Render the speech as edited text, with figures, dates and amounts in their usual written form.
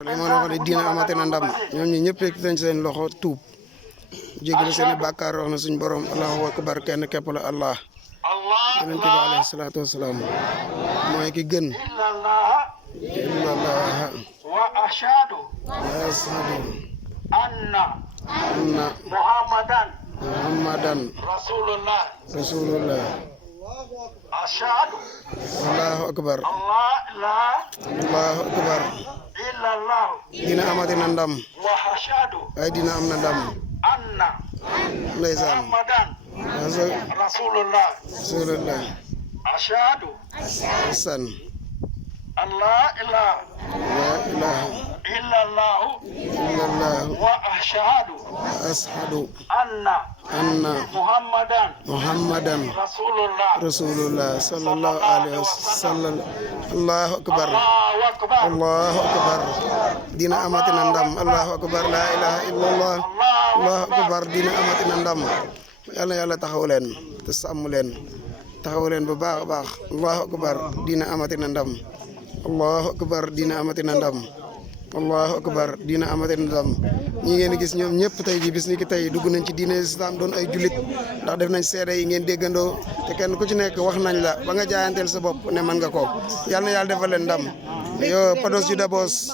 li ma la wax ne diina amate na ndam ñoom ñi ñëpp rek dañ seen loxo tuub jégalu seen bàkkaar wax na suñ borom allahu akbar kenn képp la allah yonent bi alayhi salaatu wasalaam mooy ki gën illallah wa ashhadu anna muhammadan rasulullah ashhadu allahu akbar allahu akbar illallah dina amati na ndam wa ashhadu ay dina am na ndam anna ndeysaan muhammadan rasulullah ashhadu san an la ilaha la ilaha illallah illallah wa ashhadu anna muhammadan rasulullah sallallahu alaihi wasallam allahu akbar dina amati na ndam allahu akbar la ilaha illallah allahu akbar dina amati na ndam yàlla yàlla taxaw leen te sàmm leen taxaw leen bu baax a baax allahu akbar dina amati na ndam allahu akbar dina amati na ndam allahu akbar dina amati na ndam ñi ngeen gis ñoom ñëpp tey ji bis ni ki tey dugg nañ ci diine islam doon ay julit ndax def nañ seede yi ngeen déggandoo te kenn ku ci nekk wax nañ la ba nga jaayanteel sa bopp ne mën nga ko yàlla na yàlla defal leen ndam yo Pados Juda Boss